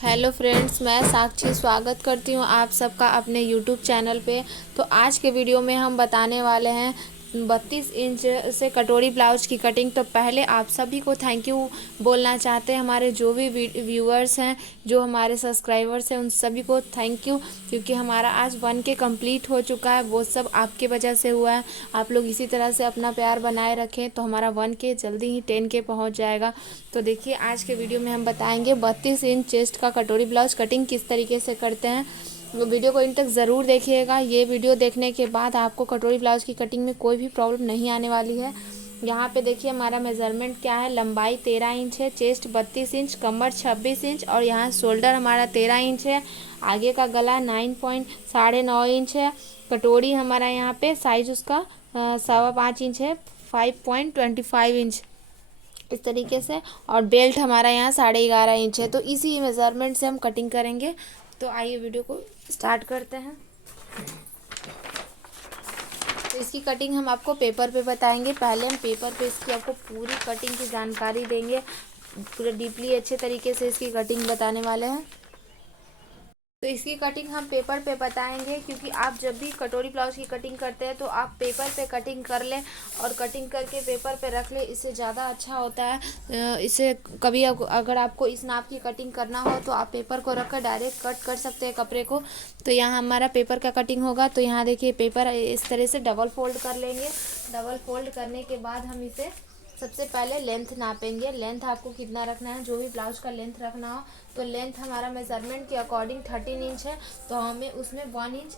Hello friends, मैं साक्षी स्वागत करती हूँ आप सबका अपने यूट्यूब चैनल पे। तो आज के वीडियो में हम बताने वाले हैं 32 इंच से कटोरी ब्लाउज की कटिंग। तो पहले आप सभी को थैंक यू बोलना चाहते हैं। हमारे जो भी व्यूअर्स हैं, जो हमारे सब्सक्राइबर्स हैं, उन सभी को थैंक यू, क्योंकि हमारा आज 1K कंप्लीट हो चुका है। वो सब आपके वजह से हुआ है। आप लोग इसी तरह से अपना प्यार बनाए रखें तो हमारा 1K जल्दी ही 10K पहुँच जाएगा। तो देखिए, आज के वीडियो में हम बताएंगे 32 इंच चेस्ट का कटोरी ब्लाउज कटिंग किस तरीके से करते हैं। तो वीडियो को इन तक ज़रूर देखिएगा। ये वीडियो देखने के बाद आपको कटोरी ब्लाउज की कटिंग में कोई भी प्रॉब्लम नहीं आने वाली है। यहाँ पे देखिए हमारा मेज़रमेंट क्या है। लंबाई 13 इंच है, चेस्ट 32 इंच, कमर 26 इंच और यहाँ शोल्डर हमारा 13 इंच है। आगे का गला 9.9 इंच है। कटोरी हमारा यहाँ पे साइज उसका 5.25 इंच है, 5.25 इंच इस तरीके से। और बेल्ट हमारा यहाँ 11.5 इंच है। तो इसी मेज़रमेंट से हम कटिंग करेंगे। तो आइए वीडियो को स्टार्ट करते हैं। तो इसकी कटिंग हम आपको पेपर पे बताएंगे। पहले हम पेपर पे इसकी आपको पूरी कटिंग की जानकारी देंगे। पूरे डीपली अच्छे तरीके से इसकी कटिंग बताने वाले हैं। तो इसकी कटिंग हम पेपर पे बताएंगे, क्योंकि आप जब भी कटोरी ब्लाउज की कटिंग करते हैं तो आप पेपर पे कटिंग कर लें और कटिंग करके पेपर पे रख लें। इससे ज़्यादा अच्छा होता है। इसे कभी अगर आपको इस नाप की कटिंग करना हो तो आप पेपर को रख कर डायरेक्ट कट कर सकते हैं कपड़े को। तो यहाँ हमारा पेपर का कटिंग होगा। तो यहाँ देखिए, पेपर इस तरह से डबल फोल्ड कर लेंगे। डबल फोल्ड करने के बाद हम इसे सबसे पहले लेंथ नापेंगे। लेंथ आपको कितना रखना है, जो भी ब्लाउज का लेंथ रखना हो। तो लेंथ हमारा मेज़रमेंट के अकॉर्डिंग 13 इंच है। तो हमें उसमें 1 इंच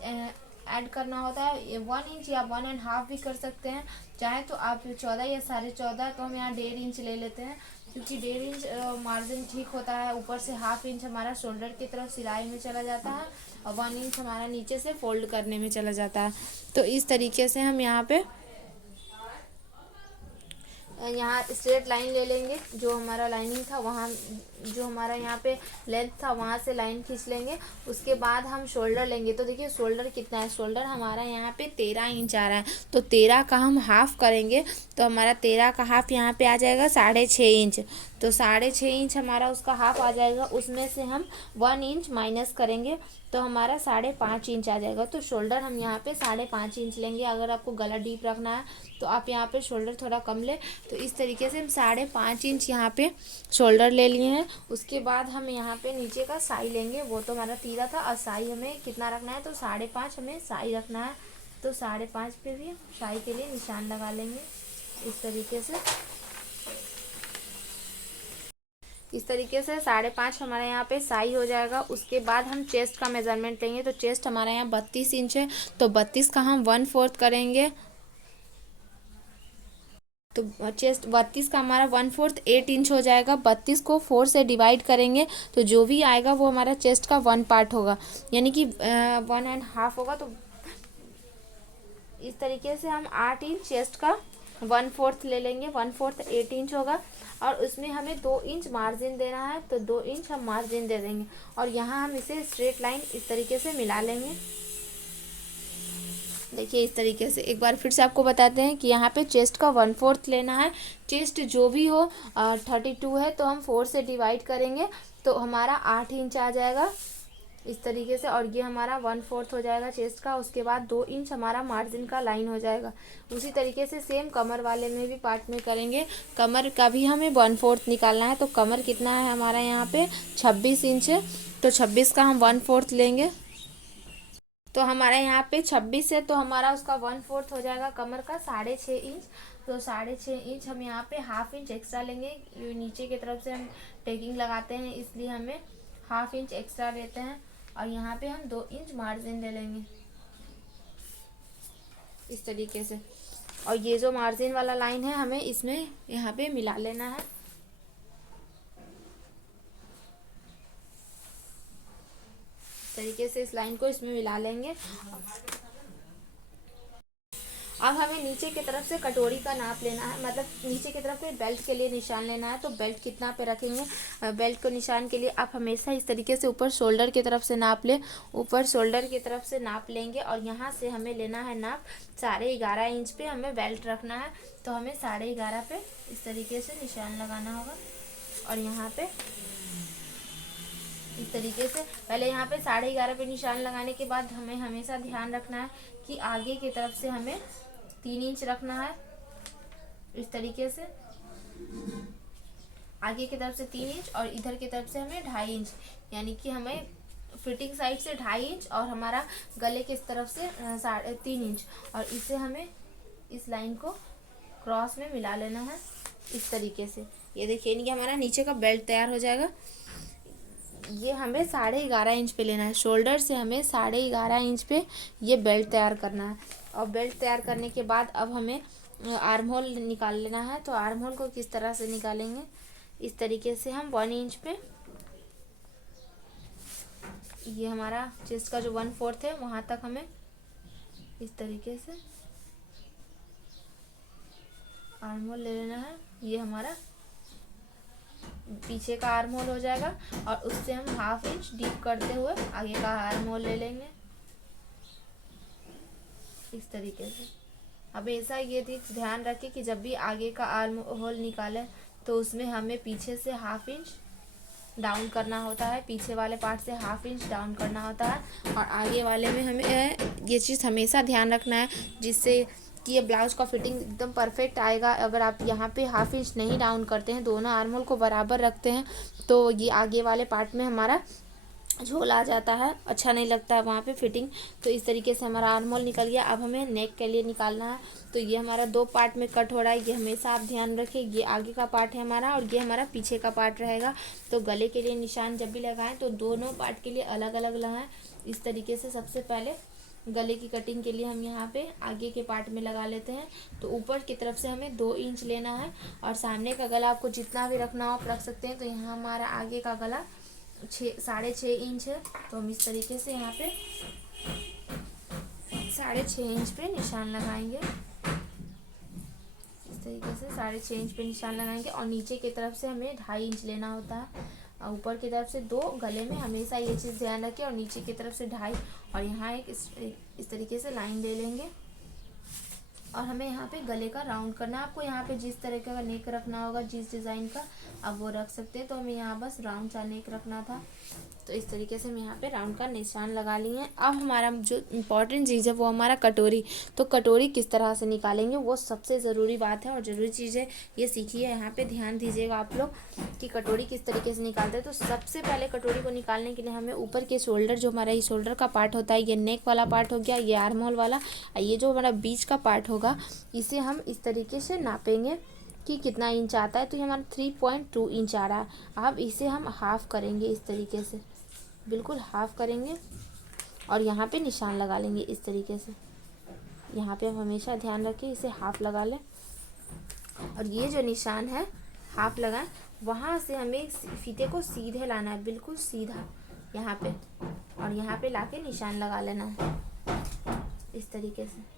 ऐड करना होता है। 1 इंच या 1.5 भी कर सकते हैं चाहे तो आप। 14 या 14.5, तो हम यहाँ 1.5 इंच ले लेते हैं, क्योंकि 1.5 इंच मार्जिन ठीक होता है। ऊपर से 1/2 इंच हमारा शोल्डर की तरफ सिलाई में चला जाता है और 1 इंच हमारा नीचे से फोल्ड करने में चला जाता है। तो इस तरीके से हम यहाँ पे स्ट्रेट लाइन ले लेंगे। जो हमारा लाइनिंग था वहाँ, जो हमारा यहाँ पे लेंथ था वहाँ से लाइन खींच लेंगे। उसके बाद हम शोल्डर लेंगे। तो देखिए शोल्डर कितना है। शोल्डर हमारा यहाँ पे 13 इंच आ रहा है। तो 13 का हम हाफ़ करेंगे। तो हमारा 13 का हाफ़ यहाँ पे आ जाएगा 6.5 इंच। तो 6.5 इंच हमारा उसका हाफ़ आ जाएगा। उसमें से हम 1 इंच माइनस करेंगे तो हमारा 5.5 इंच आ जाएगा। तो शोल्डर हम यहाँ पे 5.5 इंच लेंगे। अगर आपको गला डीप रखना है तो आप यहाँ पे शोल्डर थोड़ा कम ले। तो इस तरीके से हम 5.5 इंच यहाँ पे शोल्डर ले लिए हैं। उसके बाद हम यहाँ पे नीचे का साई लेंगे। वो तो हमारा 13 था और साई हमें कितना रखना है, तो 5.5 हमें साई रखना है। तो 5.5 पे भी साई के लिए निशान लगा लेंगे इस तरीके से। इस तरीके से 5.5 हमारे यहाँ पे साई हो जाएगा। उसके बाद हम चेस्ट का मेज़रमेंट लेंगे। तो चेस्ट हमारे यहाँ 32 इंच है। तो 32 का हम 1/4 करेंगे। तो चेस्ट 32 का हमारा 1/4 8 इंच हो जाएगा। 32 को 4 से डिवाइड करेंगे तो जो भी आएगा वो हमारा चेस्ट का 1 पार्ट होगा, यानी कि 1.5 होगा। तो इस तरीके से हम 8 इंच चेस्ट का 1/4 ले लेंगे। 1/4 8 इंच होगा और उसमें हमें 2 इंच मार्जिन देना है। तो 2 इंच हम मार्जिन दे देंगे और यहाँ हम इसे स्ट्रेट लाइन इस तरीके से मिला लेंगे। देखिए इस तरीके से एक बार फिर से आपको बताते हैं कि यहाँ पे चेस्ट का 1/4 लेना है। चेस्ट जो भी हो 32 है तो हम 4 से डिवाइड करेंगे तो हमारा 8 इंच आ जाएगा इस तरीके से। और ये हमारा 1/4 हो जाएगा चेस्ट का। उसके बाद 2 इंच हमारा मार्जिन का लाइन हो जाएगा। उसी तरीके से सेम कमर वाले में भी पार्ट में करेंगे। कमर का भी हमें 1/4 निकालना है। तो कमर कितना है हमारा यहाँ पे 26 इंच है। तो 26 का हम 1/4 लेंगे। तो हमारे यहाँ पे 26 है तो हमारा उसका 1/4 हो जाएगा कमर का 6.5 इंच। तो 6.5 इंच हम यहाँ पे 1/2 इंच एक्स्ट्रा लेंगे। ये नीचे की तरफ से हम टेकिंग लगाते हैं, इसलिए हमें 1/2 इंच एक्स्ट्रा लेते हैं। और यहाँ पे हम 2 इंच मार्जिन ले लेंगे इस तरीके से। और ये जो मार्जिन वाला लाइन है हमें इसमें यहाँ पे मिला लेना है इस तरीके से। इस लाइन को इसमें मिला लेंगे। अब हमें नीचे की तरफ से कटोरी का नाप लेना है, मतलब नीचे की तरफ में बेल्ट के लिए निशान लेना है। तो बेल्ट कितना पे रखेंगे, बेल्ट को निशान के लिए आप हमेशा इस तरीके से ऊपर शोल्डर की तरफ से नाप लें। ऊपर शोल्डर की तरफ से नाप लेंगे और यहाँ से हमें लेना है नाप 11.5 इंच पे हमें बेल्ट रखना है। तो हमें 11.5 पे इस तरीके से निशान लगाना होगा और यहाँ पे इस तरीके से पहले यहाँ पे 11.5 पे निशान लगाने के बाद हमें हमेशा ध्यान रखना है कि आगे की तरफ से हमें 3 इंच रखना है। इस तरीके से आगे की तरफ से 3 इंच और इधर की तरफ से हमें 2.5 इंच, यानी कि हमें फिटिंग साइड से 2.5 इंच और हमारा गले की तरफ से 3.5 इंच, और इसे हमें इस लाइन को क्रॉस में मिला लेना है इस तरीके से। ये देखिए कि हमारा नीचे का बेल्ट तैयार हो जाएगा। ये हमें 11.5 इंच पे लेना है, शोल्डर से हमें 11.5 इंच पे ये बेल्ट तैयार करना है। और बेल्ट तैयार करने के बाद अब हमें आर्म होल निकाल लेना है। तो आर्म होल को किस तरह से निकालेंगे, इस तरीके से हम 1 इंच पे, ये हमारा चेस्ट का जो 1/4 है वहाँ तक हमें इस तरीके से आर्म होल ले लेना है। ये हमारा पीछे का आर्म होल हो जाएगा और उससे हम 1/2 इंच डीप करते हुए आगे का आर्म होल ले लेंगे इस तरीके से। अब ऐसा ये ध्यान रखें कि जब भी आगे का आर्म होल निकालें तो उसमें हमें पीछे से 1/2 इंच डाउन करना होता है, पीछे वाले पार्ट से 1/2 इंच डाउन करना होता है। और आगे वाले में हमें ये चीज़ हमेशा ध्यान रखना है जिससे कि ये ब्लाउज का फिटिंग एकदम परफेक्ट आएगा। अगर आप यहाँ पे 1/2 इंच नहीं डाउन करते हैं, दोनों आर्म होल को बराबर रखते हैं, तो ये आगे वाले पार्ट में हमारा झोल आ जाता है, अच्छा नहीं लगता है वहाँ पे फिटिंग। तो इस तरीके से हमारा आर्म होल निकल गया। अब हमें नेक के लिए निकालना है। तो ये हमारा 2 पार्ट में कट हो रहा है, ये हमेशा आप ध्यान रखें। ये आगे का पार्ट है हमारा और ये हमारा पीछे का पार्ट रहेगा। तो गले के लिए निशान जब भी लगाएं तो दोनों पार्ट के लिए अलग अलग लगाएं इस तरीके से। सबसे पहले गले की कटिंग के लिए हम यहाँ पे आगे के पार्ट में लगा लेते हैं। तो ऊपर की तरफ से हमें 2 इंच लेना है और सामने का गला आपको जितना भी रखना हो आप रख सकते हैं। तो यहाँ हमारा आगे का गला 6.5 इंच है, तो हम इस तरीके से यहाँ पे 6.5 इंच पे निशान लगाएंगे। इस तरीके से 6.5 इंच पे निशान लगाएंगे और नीचे की तरफ से हमें 2.5 इंच लेना होता है और ऊपर की तरफ से 2, गले में हमेशा ये चीज़ ध्यान रखें। और नीचे की तरफ से 2.5 और यहाँ एक इस तरीके से लाइन ले लेंगे और हमें यहाँ पे गले का राउंड करना है। आपको यहाँ पे जिस तरह का नेक रखना होगा, जिस डिज़ाइन का आप वो रख सकते हैं। तो हमें यहाँ बस राउंड सा नेक रखना था, तो इस तरीके से हम यहाँ पे राउंड का निशान लगा लिए हैं। अब हमारा जो इम्पोर्टेंट चीज़ है वो हमारा कटोरी। तो कटोरी किस तरह से निकालेंगे वो सबसे ज़रूरी बात है और ज़रूरी चीज़ है, ये सीखिए। यहाँ पे ध्यान दीजिएगा आप लोग कि कटोरी किस तरीके से निकालते हैं। तो सबसे पहले कटोरी को निकालने के लिए हमें ऊपर के शोल्डर, जो हमारा ये शोल्डर का पार्ट होता है, ये नेक वाला पार्ट हो गया, ये आर्म होल वाला, ये जो हमारा बीच का पार्ट होगा, इसे हम इस तरीके से नापेंगे कि कितना इंच आता है। तो ये हमारा 3.2 इंच आ रहा है। अब इसे हम हाफ़ करेंगे इस तरीके से, बिल्कुल हाफ़ करेंगे और यहाँ पे निशान लगा लेंगे इस तरीके से। यहाँ पे हम हमेशा ध्यान रखें इसे हाफ़ लगा लें और ये जो निशान है हाफ़ लगाएं, वहाँ से हमें फीते को सीधे लाना है, बिल्कुल सीधा यहाँ पे, और यहाँ पे लाके निशान लगा लेना है इस तरीके से।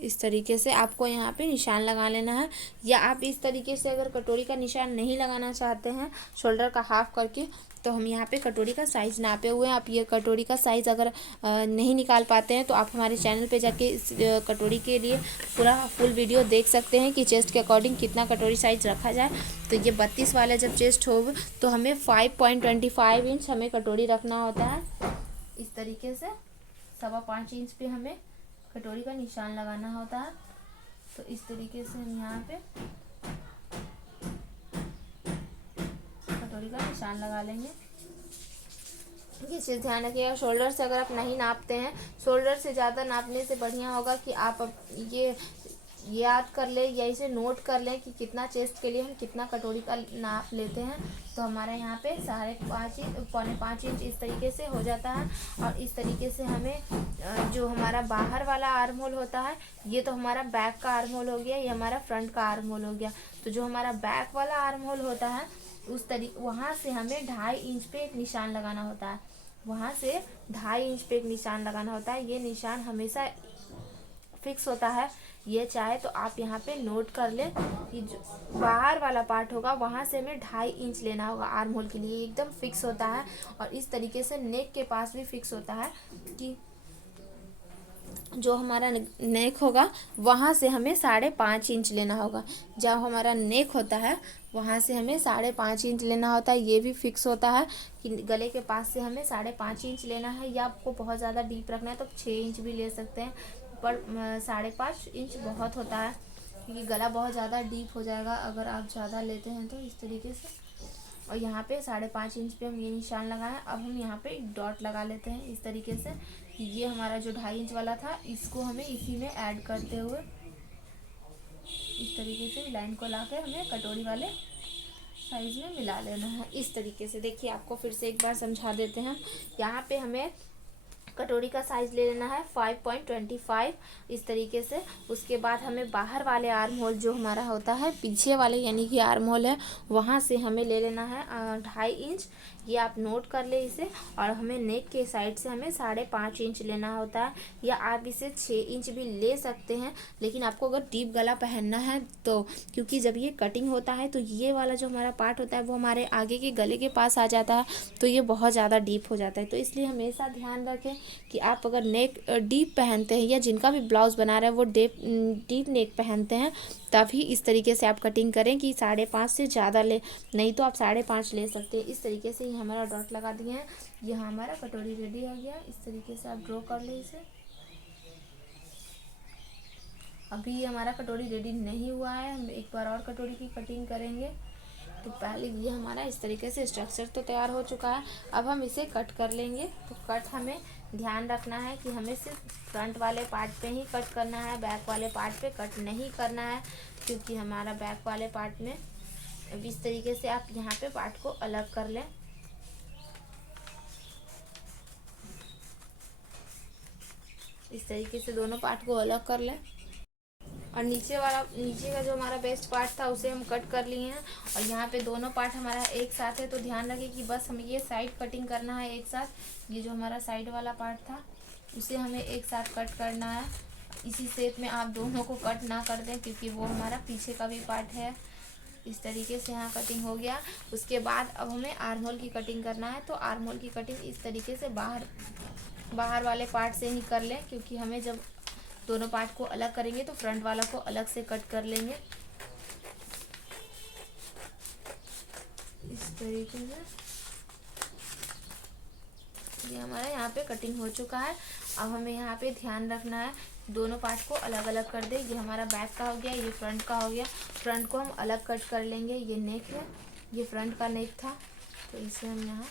इस तरीके से आपको यहाँ पे निशान लगा लेना है। या आप इस तरीके से अगर कटोरी का निशान नहीं लगाना चाहते हैं शोल्डर का हाफ़ करके, तो हम यहाँ पे कटोरी का साइज़ नापे हुए हैं। आप ये कटोरी का साइज़ अगर नहीं निकाल पाते हैं तो आप हमारे चैनल पे जाके इस कटोरी के लिए पूरा फुल वीडियो देख सकते हैं कि चेस्ट के अकॉर्डिंग कितना कटोरी साइज़ रखा जाए। तो ये 32 वाला जब चेस्ट हो तो हमें 5.25 इंच हमें कटोरी रखना होता है। इस तरीके से 5.25 इंच पे हमें कटोरी का निशान लगाना होता है। तो इस तरीके से हम यहाँ पे कटोरी का निशान लगा लेंगे। ये चीज़ ध्यान रखिएगा, शोल्डर से अगर आप नहीं नापते हैं, शोल्डर से ज़्यादा नापने से बढ़िया होगा कि आप ये याद कर लें या इसे नोट कर लें कि कितना चेस्ट के लिए हम कितना कटोरी का नाप लेते हैं। तो हमारा यहाँ पे 5.5 इंच इस तरीके से हो जाता है। और इस तरीके से हमें जो हमारा बाहर वाला आर्म होल होता है, ये तो हमारा बैक का आर्म होल हो गया, ये हमारा फ्रंट का आर्म होल हो गया। तो जो हमारा बैक वाला आर्म होल होता है उस तरीके, वहाँ से हमें 2.5 इंच पे एक निशान लगाना होता है। वहाँ से 2.5 इंच पे एक निशान लगाना होता है। ये निशान हमेशा फिक्स होता है। ये चाहे तो आप यहाँ पे नोट कर लें कि जो बाहर वाला पार्ट होगा वहाँ से हमें 2.5 इंच लेना होगा आर्म होल के लिए, एकदम फिक्स होता है। और इस तरीके से नेक के पास भी फिक्स होता है कि जो हमारा नेक होगा वहाँ से हमें 5.5 इंच लेना होगा। जब हमारा नेक होता है वहाँ से हमें 5.5 इंच लेना होता है। ये भी फिक्स होता है कि गले के पास से हमें 5.5 इंच लेना है, या आपको बहुत ज़्यादा डीप रखना है तो 6 इंच भी ले सकते हैं, पर 5.5 इंच बहुत होता है क्योंकि गला बहुत ज़्यादा डीप हो जाएगा अगर आप ज़्यादा लेते हैं तो इस तरीके से। और यहाँ पे 5.5 इंच पे हम ये निशान लगाए। अब हम यहाँ पे एक डॉट लगा लेते हैं इस तरीके से। ये हमारा जो 2.5 इंच वाला था इसको हमें इसी में ऐड करते हुए इस तरीके से लाइन को लाके हमें कटोरी वाले साइज में मिला लेना है। इस तरीके से देखिए, आपको फिर से एक बार समझा देते हैं। यहाँ पे हमें कटोरी का साइज ले लेना है 5.25 इस तरीके से। उसके बाद हमें बाहर वाले आर्म होल जो हमारा होता है पीछे वाले यानी कि आर्म होल है, वहाँ से हमें ले लेना है 2.5 इंच। ये आप नोट कर ले इसे। और हमें नेक के साइड से हमें 5.5 इंच लेना होता है, या आप इसे 6 इंच भी ले सकते हैं। लेकिन आपको अगर डीप गला पहनना है तो, क्योंकि जब ये कटिंग होता है तो ये वाला जो हमारा पार्ट होता है वो हमारे आगे के गले के पास आ जाता है, तो ये बहुत ज़्यादा डीप हो जाता है। तो इसलिए हमेशा ध्यान रखें कि आप अगर नेक डीप पहनते हैं या जिनका भी ब्लाउज़ बना रहे हैं वो डीप नेक पहनते हैं, तभी इस तरीके से आप कटिंग करें कि 5.5 से ज़्यादा ले, नहीं तो आप 5.5 ले सकते हैं। इस तरीके से ही हमारा डॉट लगा दिए हैं। यहाँ हमारा कटोरी रेडी हो गया। इस तरीके से आप ड्रॉ कर लें इसे। अभी ये हमारा कटोरी रेडी नहीं हुआ है, हम एक बार और कटोरी की कटिंग करेंगे। तो पहले ये हमारा इस तरीके से स्ट्रक्चर तो तैयार हो चुका है। अब हम इसे कट कर लेंगे। तो कट हमें ध्यान रखना है कि हमें सिर्फ फ्रंट वाले पार्ट पे ही कट करना है, बैक वाले पार्ट पे कट नहीं करना है, क्योंकि हमारा बैक वाले पार्ट में अब इस तरीके से आप यहाँ पे पार्ट को अलग कर लें। इस तरीके से दोनों पार्ट को अलग कर लें। और नीचे का जो हमारा बेस्ट पार्ट था उसे हम कट कर लिए हैं। और यहाँ पे दोनों पार्ट हमारा एक साथ है, तो ध्यान रखें कि बस हमें ये साइड कटिंग करना है एक साथ। ये जो हमारा साइड वाला पार्ट था उसे हमें एक साथ कट करना है। इसी शेप में आप दोनों को कट ना कर दें, क्योंकि वो हमारा पीछे का भी पार्ट है। इस तरीके से यहाँ कटिंग हो गया। उसके बाद अब हमें आर्म होल की कटिंग करना है। तो आर्म होल की कटिंग इस तरीके से बाहर वाले पार्ट से ही कर लें, क्योंकि हमें जब दोनों पार्ट को अलग करेंगे तो फ्रंट वाला को अलग से कट कर लेंगे इस तरीके से। ये हमारा यहाँ पे कटिंग हो चुका है। अब हमें यहाँ पे ध्यान रखना है, दोनों पार्ट को अलग अलग कर दे। ये हमारा बैक का हो गया, ये फ्रंट का हो गया। फ्रंट को हम अलग कट कर लेंगे। ये नेक है, ये फ्रंट का नेक था, तो इसे हम यहाँ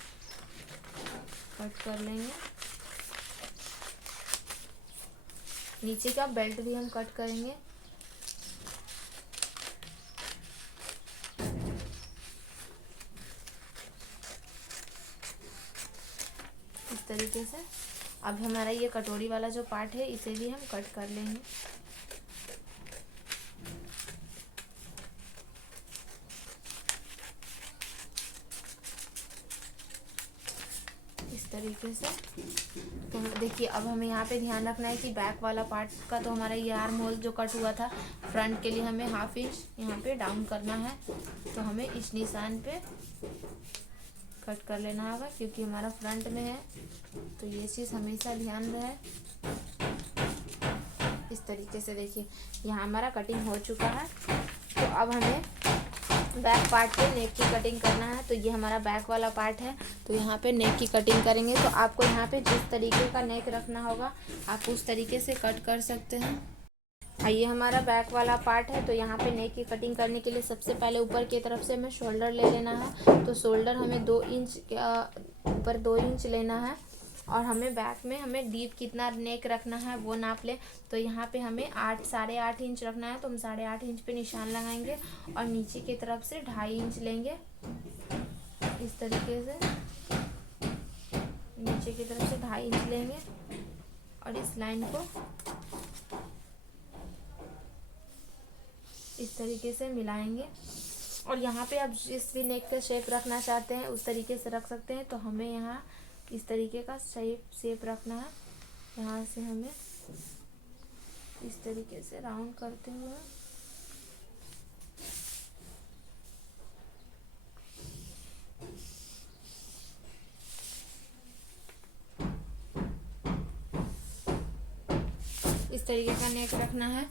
कट कर लेंगे। नीचे का बेल्ट भी हम कट करेंगे। इस तरीके से अब हमारा ये कटोरी वाला जो पार्ट है इसे भी हम कट कर लेंगे। इस तरीके से। तो देखिए, अब हमें यहाँ पे ध्यान रखना है कि बैक वाला पार्ट का तो हमारा ये आर्म होल जो कट हुआ था, फ्रंट के लिए हमें 1/2 इंच यहाँ पे डाउन करना है। तो हमें इस निशान पे कट कर लेना होगा, क्योंकि हमारा फ्रंट में है, तो ये चीज़ हमेशा ध्यान रहे। इस तरीके से देखिए, यहाँ हमारा कटिंग हो चुका है। तो अब हमें बैक पार्ट पे नेक की कटिंग करना है। तो ये हमारा बैक वाला पार्ट है, तो यहाँ पे नेक की कटिंग करेंगे। तो आपको यहाँ पे जिस तरीके का नेक रखना होगा आप उस तरीके से कट कर सकते हैं। ये हमारा बैक वाला पार्ट है, तो यहाँ पे नेक की कटिंग करने के लिए सबसे पहले ऊपर की तरफ से हमें शोल्डर ले लेना है। तो शोल्डर हमें 2 इंच ऊपर 2 इंच लेना है। और हमें बैक में हमें डीप कितना नेक रखना है वो नाप ले। तो यहाँ पे हमें 8.5 इंच रखना है, तो हम 8.5 इंच पे निशान लगाएंगे। और नीचे की तरफ से 2.5 इंच लेंगे इस तरीके से। नीचे की तरफ से 2.5 इंच लेंगे और इस लाइन को इस तरीके से मिलाएंगे। और यहाँ पे आप जिस भी नेक का शेप रखना चाहते हैं उस तरीके से रख सकते हैं। तो हमें यहाँ इस तरीके का शेप रखना है। यहाँ से हमें इस तरीके से राउंड करते हुए इस तरीके का नेक रखना है।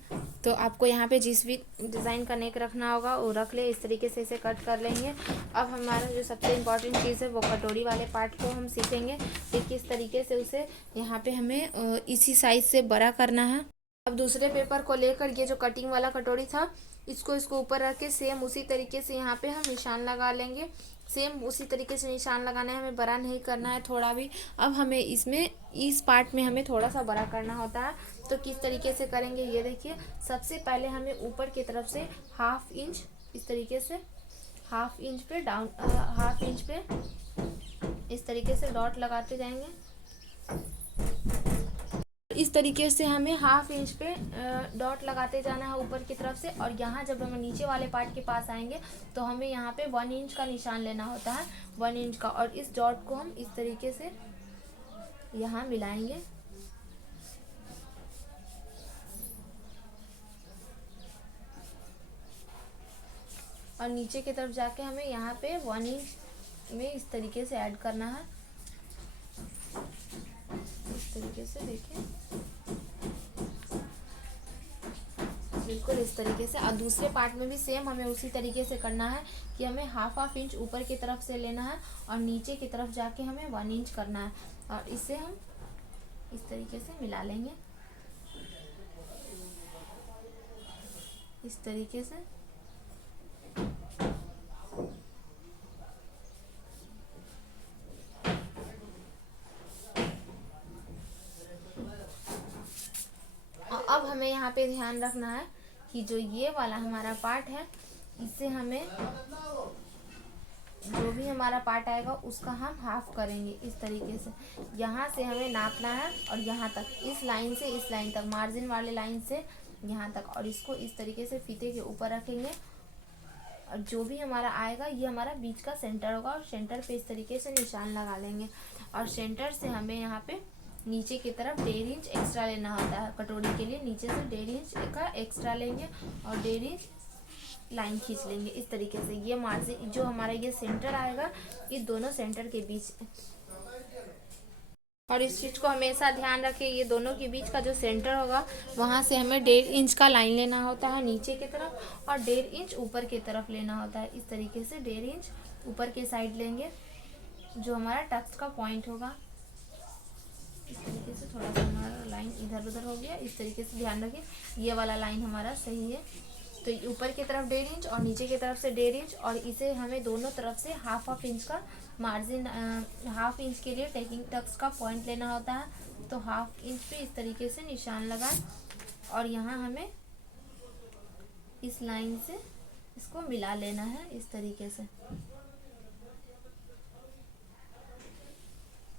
तो आपको यहाँ पे जिस भी डिज़ाइन का नेक रखना होगा वो रख ले। इस तरीके से इसे कट कर लेंगे। अब हमारा जो सबसे इम्पॉर्टेंट चीज़ है वो कटोरी वाले पार्ट को हम सीखेंगे कि किस तरीके से उसे यहाँ पे हमें इसी साइज़ से बड़ा करना है। अब दूसरे पेपर को लेकर ये जो कटिंग वाला कटोरी था इसको ऊपर रख के सेम उसी तरीके से यहाँ पे हम निशान लगा लेंगे। सेम उसी तरीके से निशान लगाना है, हमें बड़ा नहीं करना है थोड़ा भी। अब हमें इसमें इस पार्ट में हमें थोड़ा सा बड़ा करना होता है। तो किस तरीके से करेंगे ये देखिए। सबसे पहले हमें ऊपर की तरफ से हाफ इंच, इस तरीके से हाफ इंच पे डाउन, हाफ इंच पे इस तरीके से डॉट लगाते जाएंगे। इस तरीके से हमें हाफ इंच पे डॉट लगाते जाना है ऊपर की तरफ से। और यहाँ जब हम नीचे वाले पार्ट के पास आएंगे तो हमें यहाँ पे 1 इंच का निशान लेना होता है, 1 इंच का। और इस डॉट को हम इस तरीके से यहाँ मिलाएंगे। और नीचे की तरफ जाके हमें यहाँ पे 1 इंच में इस तरीके से ऐड करना है। इस तरीके से देखिए, बिल्कुल इस तरीके से। और दूसरे पार्ट में भी सेम हमें उसी तरीके से करना है कि हमें हाफ इंच ऊपर की तरफ से लेना है और नीचे की तरफ जाके हमें 1 इंच करना है। और इसे हम इस तरीके से मिला लेंगे, इस तरीके से। अब हमें यहाँ पे ध्यान रखना है कि जो ये वाला हमारा पार्ट है इससे हमें जो भी हमारा पार्ट आएगा उसका हम हाफ करेंगे इस तरीके से। यहाँ से हमें नापना है और यहाँ तक, इस लाइन से इस लाइन तक, मार्जिन वाले लाइन से यहाँ तक। और इसको इस तरीके से फीते के ऊपर रखेंगे। और जो भी हमारा आएगा ये हमारा बीच का सेंटर होगा। और सेंटर पे इस तरीके से निशान लगा लेंगे। और सेंटर से हमें यहाँ पे नीचे की तरफ 1.5 इंच एक्स्ट्रा लेना होता है कटोरी के लिए। नीचे से 1.5 इंच का एक्स्ट्रा लेंगे और 1.5 इंच लाइन खींच लेंगे इस तरीके से। ये मार्जिन जो हमारा ये सेंटर आएगा इस दोनों सेंटर के बीच। और इस चीज़ को हमेशा ध्यान रखें, ये दोनों के बीच का जो सेंटर होगा वहाँ से हमें 1.5 इंच का लाइन लेना होता है नीचे की तरफ और 1.5 इंच ऊपर की तरफ लेना होता है। इस तरीके से 1.5 इंच ऊपर के साइड लेंगे जो हमारा टक्स का पॉइंट होगा। इस तरीके से थोड़ा सा हमारा लाइन इधर उधर हो गया। इस तरीके से ध्यान रखें ये वाला लाइन हमारा सही है। तो ऊपर की तरफ 1.5 इंच और नीचे की तरफ से 1.5 इंच। और इसे हमें दोनों तरफ से हाफ इंच का मार्जिन, हाफ इंच के लिए टेकिंग टक्स का पॉइंट लेना होता है। तो हाफ इंच पे इस तरीके से निशान लगाएं और यहाँ हमें इस लाइन से इसको मिला लेना है इस तरीके से।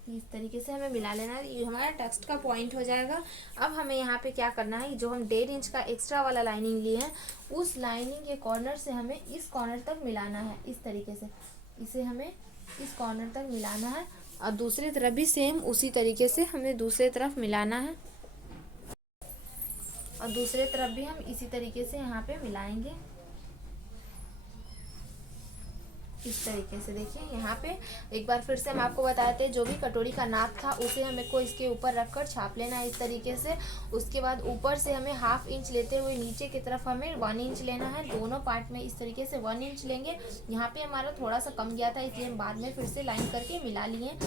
इस तरीके से हमें मिला लेना है, ये हमारा टेक्स्ट का पॉइंट हो जाएगा। अब हमें यहाँ पे क्या करना है, जो हम 1.5 इंच का एक्स्ट्रा वाला लाइनिंग लिए हैं उस लाइनिंग के कॉर्नर से हमें इस कॉर्नर तक मिलाना है इस तरीके से। इसे हमें इस कॉर्नर तक मिलाना है और दूसरी तरफ भी सेम उसी तरीके से हमें दूसरी तरफ मिलाना है। और दूसरे तरफ भी हम इसी तरीके से यहाँ पे मिलाएंगे इस तरीके से। देखिए यहाँ पे एक बार फिर से हम आपको बताते हैं, जो भी कटोरी का नाप था उसे हमें को इसके ऊपर रखकर छाप लेना है इस तरीके से। उसके बाद ऊपर से हमें हाफ इंच लेते हुए नीचे की तरफ हमें 1 इंच लेना है। दोनों पार्ट में इस तरीके से 1 इंच लेंगे। यहाँ पे हमारा थोड़ा सा कम गया था इसलिए हम बाद में फिर से लाइन करके मिला लिए।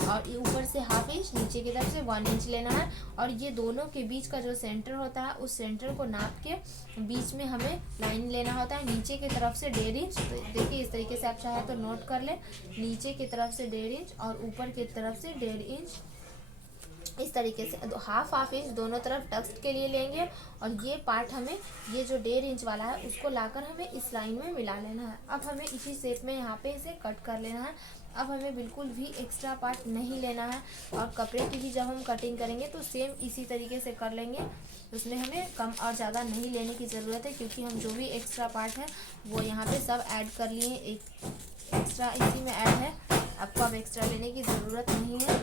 और ऊपर से हाफ इंच, नीचे की तरफ से 1 इंच लेना है। और ये दोनों के बीच का जो सेंटर होता है उस सेंटर को नाप के बीच में हमें लाइन लेना होता है नीचे की तरफ से 1.5 इंच। तो देखिए इस तरीके से आप चाहे तो नोट कर ले, नीचे की तरफ से 1.5 इंच और ऊपर की तरफ से 1.5 इंच इस तरीके से। हाफ इंच दोनों तरफ टक्स के लिए लेंगे। और ये पार्ट हमें, ये जो 1.5 इंच वाला है उसको लाकर हमें इस लाइन में मिला लेना है। अब हमें इसी शेप में यहाँ पे इसे कट कर लेना है। अब हमें बिल्कुल भी एक्स्ट्रा पार्ट नहीं लेना है। और कपड़े की भी जब हम कटिंग करेंगे तो सेम इसी तरीके से कर लेंगे। उसमें हमें कम और ज़्यादा नहीं लेने की ज़रूरत है, क्योंकि हम जो भी एक्स्ट्रा पार्ट है वो यहाँ पे सब ऐड कर लिए। एक एक्स्ट्रा इसी में ऐड है, आपको अब एक्स्ट्रा लेने की ज़रूरत नहीं है।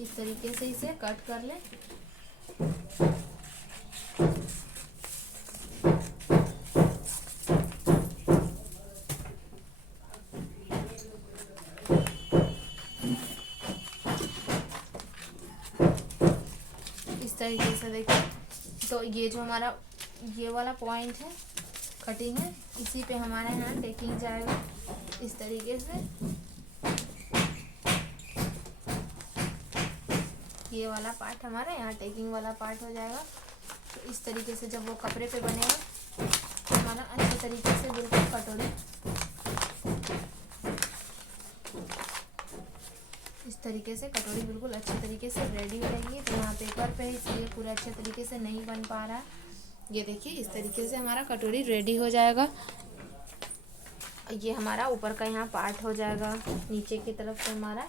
इस तरीके से इसे कट कर लें। तरीके से देखिए। तो ये जो हमारा ये वाला पॉइंट है कटिंग है, इसी पे हमारे यहाँ टेकिंग जाएगा इस तरीके से। ये वाला पार्ट हमारा यहाँ टेकिंग वाला पार्ट हो जाएगा। तो इस तरीके से जब वो कपड़े पे बनेगा तो हमारा अच्छे तरीके से बिल्कुल कटोरी इस तरीके से कटोरी बिल्कुल अच्छे तरीके से रेडी हो जाएगी। तो यहाँ पेपर पे इसलिए पूरा अच्छे तरीके से नहीं बन पा रहा है। ये देखिए इस तरीके से हमारा कटोरी रेडी हो जाएगा। ये हमारा ऊपर का यहाँ पार्ट हो जाएगा, नीचे की तरफ से हमारा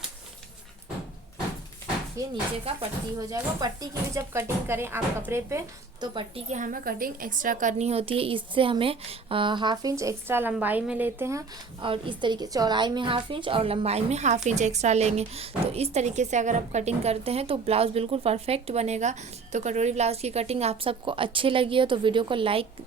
ये नीचे का पट्टी हो जाएगा। पट्टी की भी जब कटिंग करें आप कपड़े पे तो पट्टी की हमें कटिंग एक्स्ट्रा करनी होती है। इससे हमें 1/2 इंच एक्स्ट्रा लंबाई में लेते हैं और इस तरीके चौड़ाई में 1/2 इंच और लंबाई में 1/2 इंच एक्स्ट्रा लेंगे। तो इस तरीके से अगर आप कटिंग करते हैं तो ब्लाउज़ बिल्कुल परफेक्ट बनेगा। तो कटोरी ब्लाउज़ की कटिंग आप सबको अच्छी लगी हो तो वीडियो को लाइक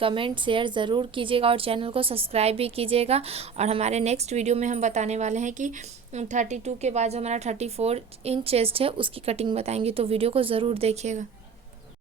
कमेंट शेयर ज़रूर कीजिएगा और चैनल को सब्सक्राइब भी कीजिएगा। और हमारे नेक्स्ट वीडियो में हम बताने वाले हैं कि 32 के बाद जो हमारा 34 इंच चेस्ट है उसकी कटिंग बताएंगे, तो वीडियो को ज़रूर देखिएगा।